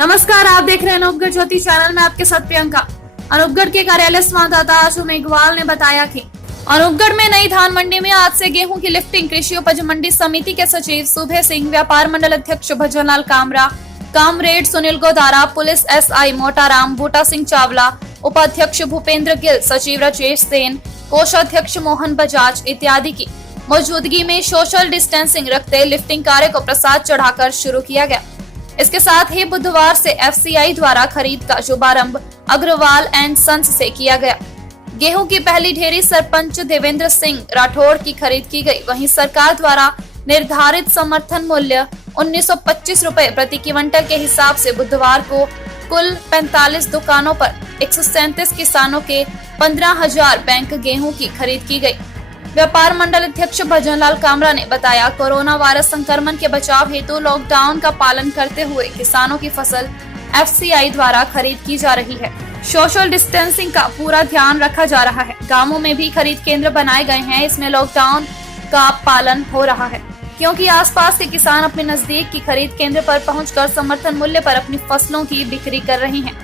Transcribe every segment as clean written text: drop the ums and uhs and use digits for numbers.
नमस्कार, आप देख रहे हैं अनूपगढ़ ज्योति चैनल में आपके साथ प्रियंका। अनूपगढ़ के कार्यालय संवाददाता आशु मेघवाल ने बताया कि अनूपगढ़ में नई धान मंडी में आज से गेहूं की लिफ्टिंग कृषि उपज मंडी समिति के सचिव सुबह सिंह, व्यापार मंडल अध्यक्ष भजनलाल कामरा, कामरेड सुनील गोदारा, पुलिस एसआई मोटाराम, बूटा सिंह चावला, उपाध्यक्ष भूपेंद्र गिल, सचिव राजेश सेन, कोषाध्यक्ष मोहन बजाज इत्यादि की मौजूदगी में सोशल डिस्टेंसिंग रखते लिफ्टिंग कार्य को प्रसाद चढ़ाकर शुरू किया गया। इसके साथ ही बुधवार से एफसीआई द्वारा खरीद का शुभारंभ अग्रवाल एंड सन्स से किया गया। गेहूं की पहली ढेरी सरपंच देवेंद्र सिंह राठौड़ की खरीद की गई। वहीं सरकार द्वारा निर्धारित समर्थन मूल्य 1925 रुपए प्रति क्विंटल के हिसाब से बुधवार को कुल 45 दुकानों पर 137 किसानों के 15,000 बैंक गेहूं की खरीद की गई। व्यापार मंडल अध्यक्ष भजनलाल कामरा ने बताया, कोरोना वायरस संक्रमण के बचाव हेतु लॉकडाउन का पालन करते हुए किसानों की फसल एफसीआई द्वारा खरीद की जा रही है। सोशल डिस्टेंसिंग का पूरा ध्यान रखा जा रहा है। गांवों में भी खरीद केंद्र बनाए गए हैं। इसमें लॉकडाउन का पालन हो रहा है क्योंकि आसपास के किसान अपने नजदीक की खरीद केंद्र पर पहुंचकर समर्थन मूल्य पर अपनी फसलों की बिक्री कर रहे हैं।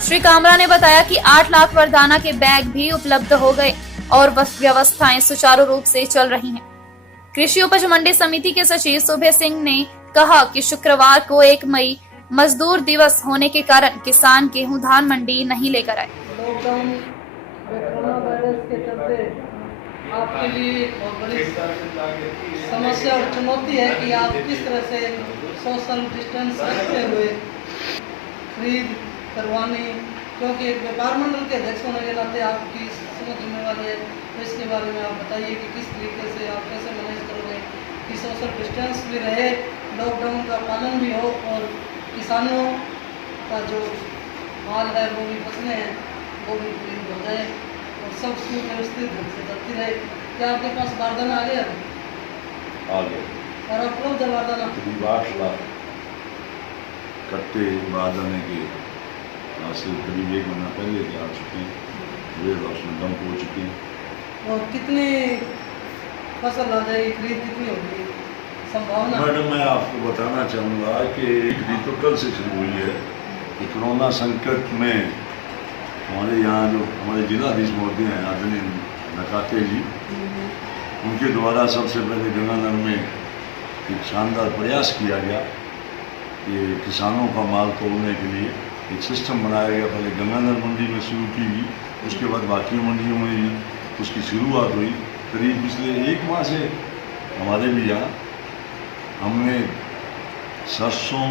श्री कामरा ने बताया कि 8 लाख वरदाना के बैग भी उपलब्ध हो गए और व्यवस्थाएं सुचारू रूप से चल रही हैं। कृषि उपज मंडी समिति के सचिव सुबह सिंह ने कहा कि शुक्रवार को 1 मई मजदूर दिवस होने के कारण किसान गेहूं धान मंडी नहीं लेकर आए। लॉकडाउन कोरोना वायरस के चलते आपके लिए बहुत बड़ी समस्या और चुनौती है कि आप किस तरह से सोशल डिस्टेंस रखते हुए खरीद करवानी, क्योंकि एक व्यापार मंडल के अध्यक्ष होने के नाते आपकी समझ जिम्मेवारी है। तो इसके बारे में आप बताइए कि किस तरीके से आप कैसे मैनेज करोगे कि सोशल डिस्टेंस भी रहे, लॉकडाउन का पालन भी हो और किसानों का जो माल है वो भी फसलें हैं वो भी खरीद हो जाए और सब सुव्यवस्थित ढंग से चलती रहे। क्या आपके पास बारदाना आ गया? आ गया। और उपलब्ध है बारदाना? करीब 8 लाख कट्टे बारदाने के आज से करीब 1 महीना पहले के आ चुके हैं। वेयर हाउस में डंप हो चुके हैं। और कितनी फसल आ जाएगी, खरीद कितनी होगी संभावना? मैडम, मैं आपको बताना चाहूँगा कि खरीद तो कल से शुरू हुई है। कि कोरोना संकट में हमारे यहाँ जो हमारे जिलाधीश महोदय हैं आदरणीय नकाते जी, उनके द्वारा सबसे पहले गंगानगर में एक शानदार प्रयास किया गया कि किसानों का माल तोड़ने के लिए एक सिस्टम बनाया गया। पहले गंगानगर मंडी में शुरू की गई, उसके बाद बाकी मंडियों में भी उसकी शुरुआत हुई। करीब पिछले 1 माह से हमारे भी यहाँ हमने सरसों,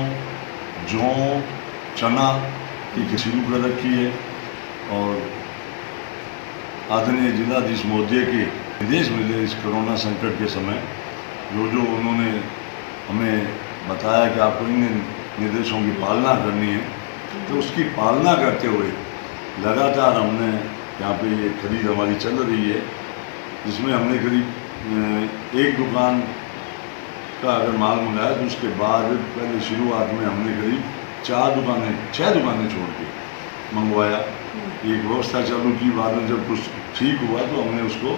जौ, चना की शुरू कर रखी है और आदरणीय जिलाधीश महोदय के निर्देश मिले इस कोरोना संकट के समय जो उन्होंने हमें बताया कि आपको इन निर्देशों की पालना करनी है, तो उसकी पालना करते हुए लगातार हमने यहाँ पे ये खरीद हमारी चल रही है, जिसमें हमने करीब 1 दुकान का अगर माल मंगाया तो उसके बाद पहले शुरुआत में हमने करीब 6 दुकानें छोड़ के मंगवाया। एक व्यवस्था चालू की, बाद में जब कुछ ठीक हुआ तो हमने उसको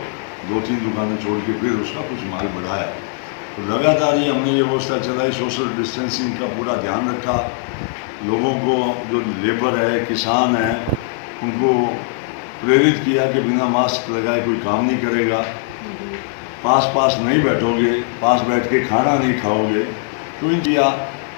2-3 दुकानें छोड़ के फिर उसका कुछ माल बढ़ाया। तो लगातार ही हमने ये व्यवस्था चलाई, सोशल डिस्टेंसिंग का पूरा ध्यान रखा। लोगों को जो लेबर है, किसान है, उनको प्रेरित किया कि बिना मास्क लगाए कोई काम नहीं करेगा, पास नहीं बैठोगे, पास बैठ के खाना नहीं खाओगे। तो इन किया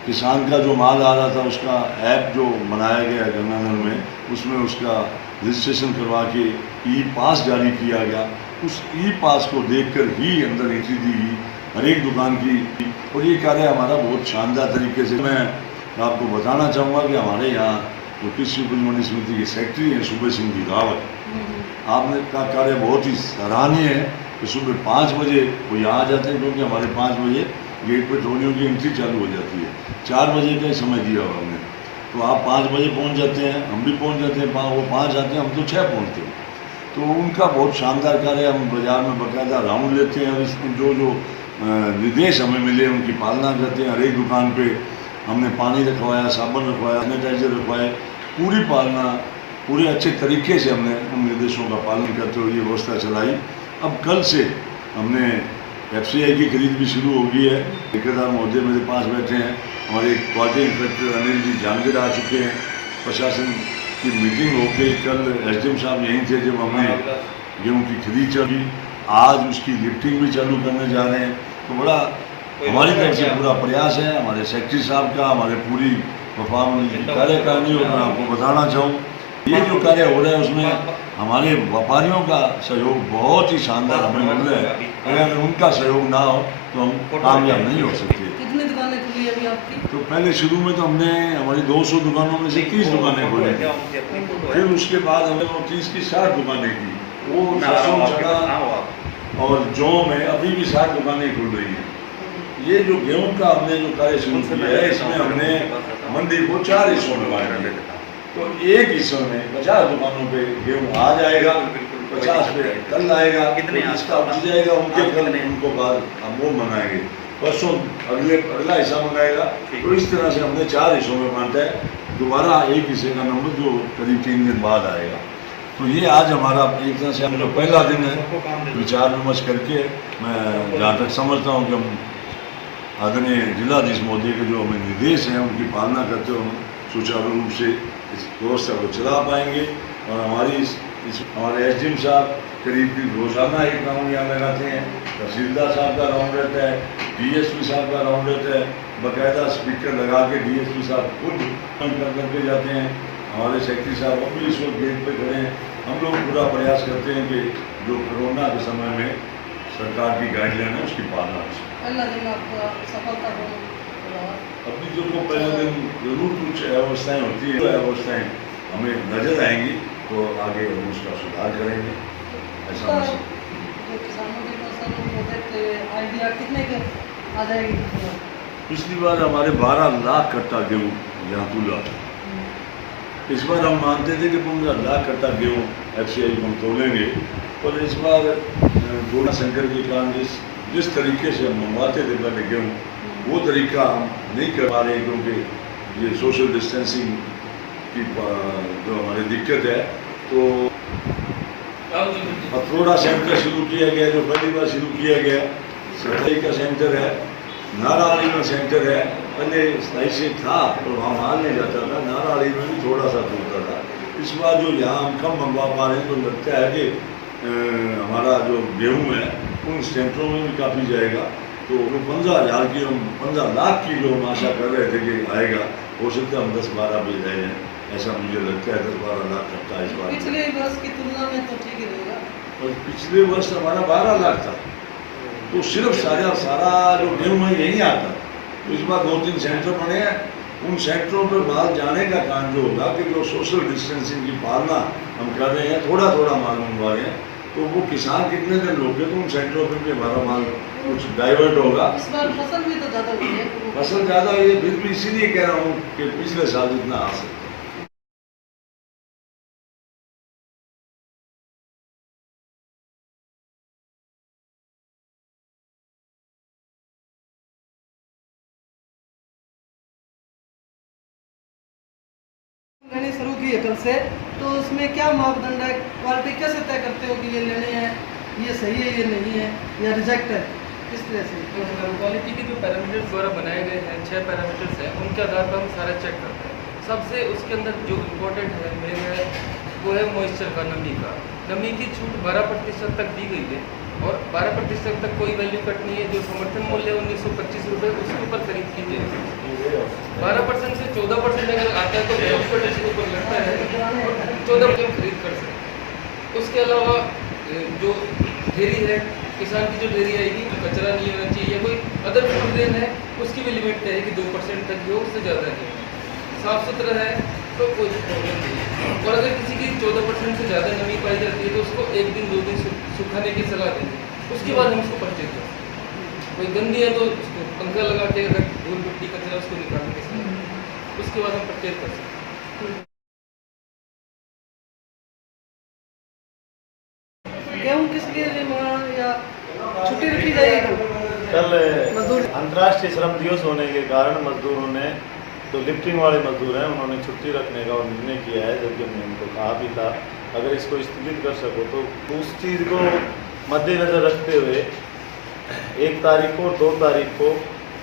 किसान का जो माल आ रहा था उसका ऐप जो बनाया गया गंगानगर में, उसमें उसका रजिस्ट्रेशन करवा के ई पास जारी किया गया। उस ई पास को देखकर ही अंदर एंट्री दी गई हर एक दुकान की। और ये कार्य हमारा बहुत शानदार तरीके से, मैं आपको बताना चाहूँगा कि हमारे यहाँ जो कृषि उपज मंडी समिति के सेक्रेटरी हैं सुबह सिंह जी रावत, आपने का कार्य बहुत ही सराहनीय है कि सुबह 5 बजे वो यहाँ आ जाते हैं, क्योंकि हमारे 5 बजे गेट पर ट्रोलियों की एंट्री चालू हो जाती है। 4 बजे का समय दिया हुआ हमने, तो आप 5 बजे पहुँच जाते हैं, हम भी पहुँच जाते हैं। वो 5 आते हैं, हम तो 6 पहुँचते हैं। तो उनका बहुत शानदार कार्य, हम बाज़ार में बाकायदा राउंड लेते हैं और इसमें जो निर्देश हमें मिले उनकी पालना करते हैं। हर एक दुकान पे हमने पानी रखवाया, साबुन रखवाया, सैनिटाइजर रखवाए, पूरी पालना पूरे अच्छे तरीके से हमने उन निर्देशों का पालन करते हुए ये व्यवस्था चलाई। अब कल से हमने एफसीआई की खरीद भी शुरू हो गई है। ठेकेदार महोदय मेरे पास बैठे हैं, हमारे क्वालिटी इंस्पेक्टर अनिल जी जहांगीर आ चुके हैं। प्रशासन की मीटिंग हो गई, कल एसडीएम साहब यहीं थे जब हमने गेहूँ की खरीद चली, आज उसकी लिफ्टिंग भी चालू करने जा रहे हैं। तो बड़ा हमारी तरफ से पूरा प्रयास है, हमारे सेक्रेटरी साहब का, हमारे पूरी कार्यकारिणी, और मैं आपको बताना चाहूँ ये जो कार्य हो रहा है उसमें हमारे व्यापारियों का सहयोग बहुत ही शानदार हमें मिल रहा है। अगर उनका सहयोग ना हो तो हम कामयाब नहीं हो सकते। कितनी दुकानें खुली है अभी आपकी? तो पहले शुरू में तो हमने हमारी 200 दुकानों में से 30 दुकानें खोली थी, फिर उसके बाद हमने 30 की 60 दुकानें की। वो सरसों चना और जौ में अभी भी 60 दुकानें खुल रही हैं। ये जो गेहूँ का हमने जो कार्य शुरू किया है, इसमें हमने मंडी को 4 हिस्सों में बांटा है। तो एक हिस्से में 50 दुकानों पे गेहूँ आ जाएगा, 50 पे कल आएगा, इसका उठ जाएगा उनके कल, उनको बाद हम वो मनाएंगे, परसों अगला हिस्सा मंगाएगा। तो इस तरह से हमने 4 हिस्सों में बांटा है। दोबारा एक हिस्से का नंबर जो करीब 3 दिन बाद आएगा। तो ये आज हमारा एक तरह से हम लोग पहला दिन है विचार विमर्श करके, मैं जहाँ तक समझता हूँ कि हम आदरणीय जिलाधीश महोदय के जो हमें निर्देश हैं उनकी पालना करते हुए हम सुचारू रूप से इस व्यवस्था को चला पाएंगे। और हमारी हमारे एसडीएम साहब करीब रोजाना एक राउंड यहाँ लगाते हैं, तहसीलदार साहब का राउंड रहता है, डीएसपी साहब का राउंड रहता है, बाकायदा स्पीकर लगा के डीएसपी साहब खुद करके जाते हैं। हमारे सेक्रेटरी साहब हम भी इस वक्त गेट पे खड़े हैं। हम लोग पूरा प्रयास करते हैं कि जो कोरोना के समय में सरकार की गाइडलाइन है उसकी पालना हो। पहला दिन आपका सफलता अपनी जो पहले दिन जरूर कुछ अव्यवस्थाएँ होती है, अव्यवस्थाएँ हमें नजर आएंगी तो आगे हम उसका सुधार करेंगे। ऐसा जो किसानों की फसल प्रोजेक्ट आइडिया कितने के आ जाएगी? पिछली बार हमारे 12 लाख कट्टा गेहूँ यहाँ तुला। इस बार हम मानते थे कि 15 लाख कट्टा गेहूँ एफसीआई को हम तोलेंगे, पर इस बार कोरोना संकट के कारण जिस तरीके से हम मंगवाते थे पहले गेहूँ, वो तरीका हम नहीं कर पा रहे, क्योंकि ये सोशल डिस्टेंसिंग की जो हमारी दिक्कत है। तो पथरोड़ा सेंटर शुरू किया गया, जो पहली बार शुरू किया गया, सफाई का सेंटर है, नाराली में सेंटर है। पहले स्थाई से था तो वहाँ माल नहीं जाता था, नाराली में भी थोड़ा सा टूटता था। इस बार जो यहाँ हम कम मंगवा पा रहे हैं तो लगता है कि हमारा जो गेहूँ है उन सेंटरों में भी काफ़ी जाएगा। तो 15,000 की हम 15 लाख की जो हम आशा कर रहे थे कि आएगा, हो सकता है हम 10-12 भी रहे हैं, ऐसा मुझे लगता है। 10-12 लाख तक का इस बार पिछले वर्ष की तुलना में तो ठीक ही रहेगा। और पिछले वर्ष हमारा 12 लाख था, तो सिर्फ सारा जो गेहूँ है यहीं आता। तो इस बार 2-3 सेंटर बने हैं, उन सेंटरों पर माल जाने का काम जो होगा कि जो सोशल डिस्टेंसिंग की पालना हम कर रहे हैं, थोड़ा थोड़ा माल मंगवा रहे हैं, तो वो किसान कितने दिन रोके तो उन सेंटरों पर भी हमारा माल कुछ डाइवर्ट होगा। इस बार फसल भी तो ज़्यादा हुई है। फसल ज़्यादा हुई है, फिर भी इसीलिए कह रहा हूँ कि पिछले साल जितना आ सकता है। लेनी शुरू की है कल से, तो उसमें क्या मापदंड है? क्वालिटी कैसे तय करते हो कि ये लेने हैं, ये सही है, ये नहीं है, या रिजेक्ट है? किस तरह से? क्वालिटी के जो पैरामीटर्स द्वारा बनाए गए हैं, 6 पैरामीटर्स हैं, उनके आधार पर हम सारा चेक करते हैं। सबसे उसके अंदर जो इम्पोर्टेंट है मेन है वो है मॉइस्चर का, नमी का। नमी की छूट 12% तक दी गई है, और 12% तक कोई वैल्यू कट नहीं है। जो समर्थन मूल्य 1925 रुपये, उसके ऊपर खरीद कीजिए। 12% से 14% अगर आता है तो 20% के ऊपर लगता है, 14% खरीद कर सकते। उसके अलावा जो ढेरी है, किसान की जो ढेरी आएगी, कचरा नहीं होना चाहिए, कोई अदर फूड ग्रेन है उसकी भी लिमिट है कि 2% तक हो, उससे ज़्यादा नहीं। साफ़ सुथरा है तो कोई प्रॉब्लम नहीं। और अगर किसी की 14% से ज़्यादा नमी पाई जाती है तो उसको 1 दिन 2 दिन सुखाने की सलाह देंगे, उसके बाद हम उसको परचेज करते हैं। कोई गंदी है तो उसको पंखा लगा के, अगर धूल मिट्टी कचरा उसको निकालने की सलाह, उसके बाद हम परचेज कर सकते हैं। गेहूँ किस लिए या छुट्टी रखी जाएगी? कल मजदूर अंतर्राष्ट्रीय श्रम दिवस होने के कारण मजदूरों ने, तो लिफ्टिंग वाले मजदूर हैं, उन्होंने छुट्टी रखने का निर्णय किया है, जबकि हमने उनको कहा भी था अगर इसको स्थगित कर सको तो उस चीज़ को मद्देनज़र रखते हुए 1 तारीख को 2 तारीख को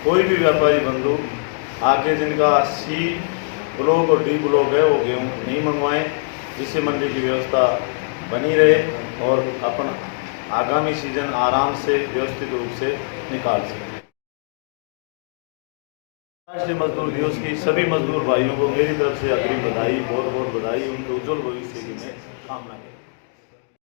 कोई भी व्यापारी बंधु आके जिनका C ब्लॉक और D ब्लॉक है वो गेहूँ नहीं मंगवाएं, जिससे मंडी की व्यवस्था बनी रहे और अपन आगामी सीजन आराम से व्यवस्थित रूप से निकाल सकें। राष्ट्रीय मजदूर दिवस की सभी मजदूर भाइयों को मेरी तरफ से अग्रिम बधाई, बहुत बहुत बधाई, उनके उज्जवल भविष्य की मैं कामना करता हूं।